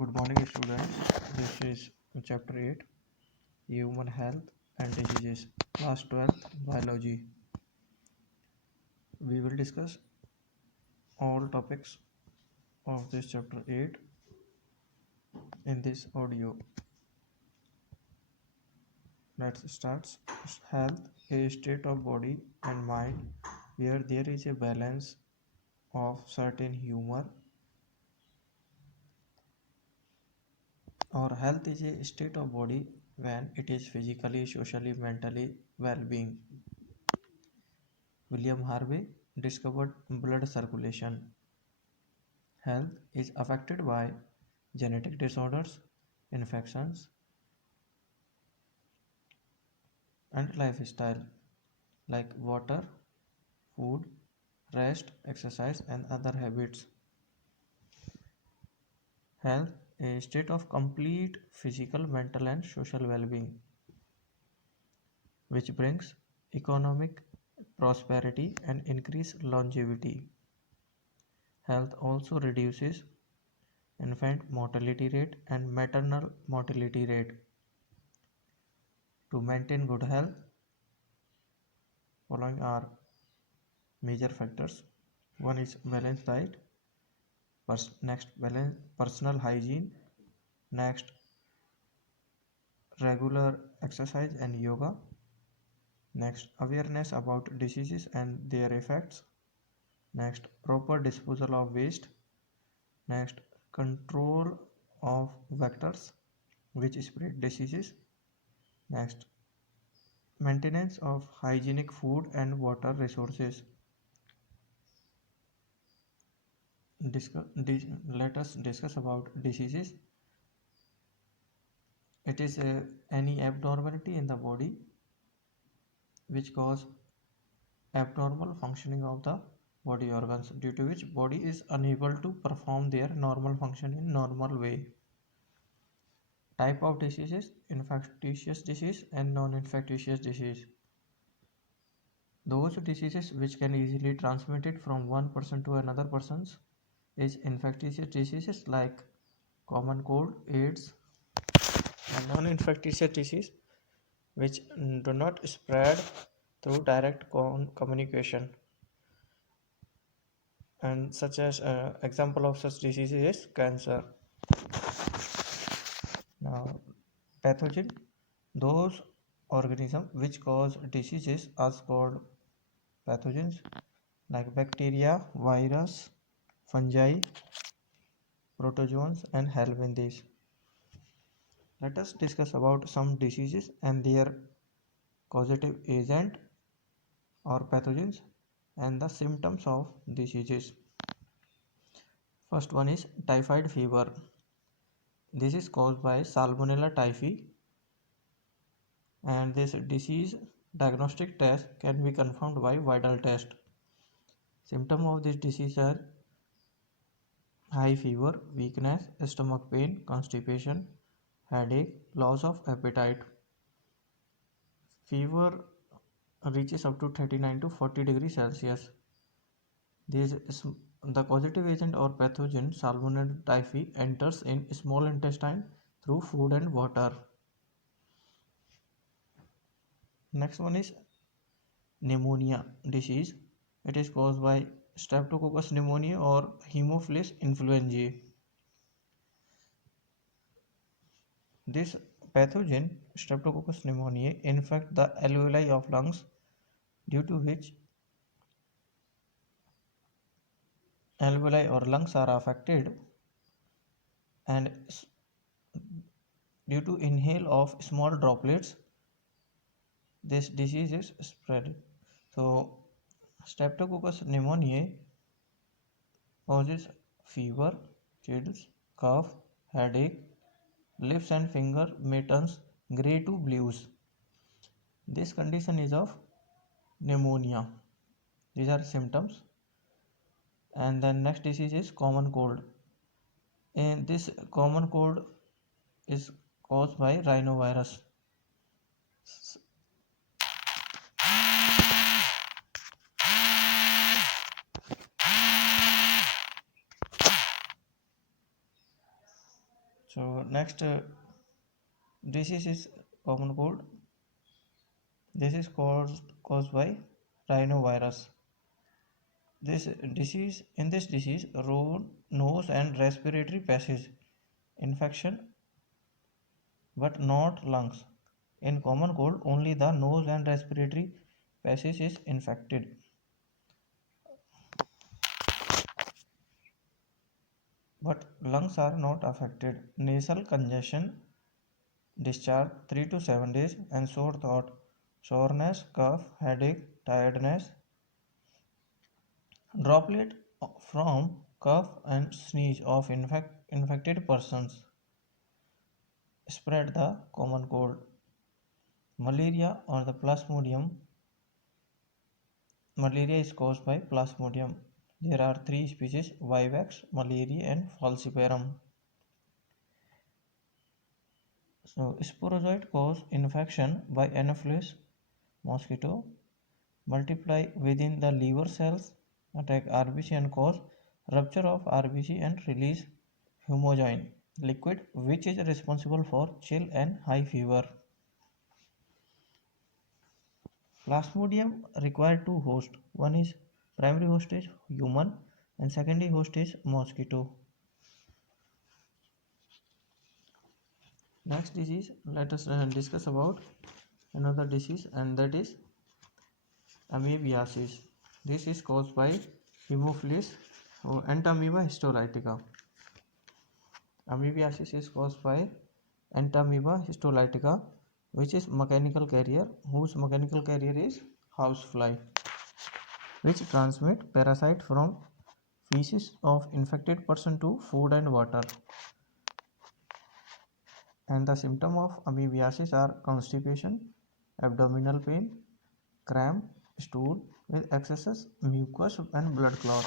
Good morning, students. This is chapter 8 Human Health and Diseases, class 12 Biology. We will discuss all topics of this chapter 8 in this audio. Let's start. Health, a state of body and mind where there is a balance of certain humor, or health is a state of body when it is physically, socially, mentally well-being. William Harvey discovered blood circulation. Health is affected by genetic disorders, infections, and lifestyle like water, food, rest, exercise, and other habits. Health, a state of complete physical, mental, and social well being, which brings economic prosperity and increased longevity. Health also reduces infant mortality rate and maternal mortality rate. To maintain good health, following are major factors. One is balanced diet, next balance personal hygiene, next regular exercise and yoga, next awareness about diseases and their effects, next proper disposal of waste, next control of vectors which spread diseases, next maintenance of hygienic food and water resources. Let us discuss about diseases. It is any abnormality in the body which cause abnormal functioning of the body organs, due to which body is unable to perform their normal function in normal way. Type of diseases: infectious disease and non-infectious disease. Those diseases which can easily transmitted from one person to another persons is infectious diseases like common cold, AIDS, and non-infectious disease which do not spread through direct communication, and such as example of such diseases is cancer. Now, pathogen: those organisms which cause diseases are called pathogens, like bacteria, virus, fungi, protozoans, and helminthes. Let us discuss about some diseases and their causative agent or pathogens and the symptoms of diseases. First one is typhoid fever. This is caused by Salmonella typhi, and this disease diagnostic test can be confirmed by vital test. Symptoms of this disease are high fever, weakness, stomach pain, constipation, headache, loss of appetite. Fever reaches up to 39 to 40 degrees Celsius. This is the causative agent or pathogen Salmonella typhi enters in small intestine through food and water. Next one is pneumonia disease. It is caused by Streptococcus pneumoniae or Haemophilus influenzae. This pathogen, Streptococcus pneumoniae, infect the alveoli of lungs, due to which alveoli or lungs are affected, and due to inhale of small droplets, this disease is spread. So, Streptococcus pneumoniae causes fever, chills, cough, headache, lips and finger may turn grey to blues. This condition is of pneumonia. These are symptoms. And then next disease is common cold. And this common cold is caused by rhinovirus. So next disease is common cold. This is caused by rhinovirus. This disease, nose and respiratory passage infection, but not lungs. In common cold, only the nose and respiratory passage is infected. But lungs are not affected. Nasal congestion, discharge 3 to 7 days, and sore throat, soreness, cough, headache, tiredness. Droplet from cough and sneeze of infected persons spread the common cold. Malaria or the plasmodium. Malaria is caused by plasmodium. There are 3 species: vivax, malariae, and falciparum. So, sporozoite cause infection by Anopheles mosquito, multiply within the liver cells, attack RBC and cause rupture of RBC and release hemoglobin liquid, which is responsible for chill and high fever. Plasmodium require 2 hosts. One is primary host is human and secondary host is mosquito. Next disease, let us discuss about another disease, and that is amoebiasis. This is caused by Haemophilus entamoeba histolytica. Amoebiasis is caused by entamoeba histolytica, which is mechanical carrier, whose mechanical carrier is housefly, which transmit parasite from feces of infected person to food and water. And the symptom of amoebiasis are constipation, abdominal pain, cramp, stool with excess mucus and blood clot.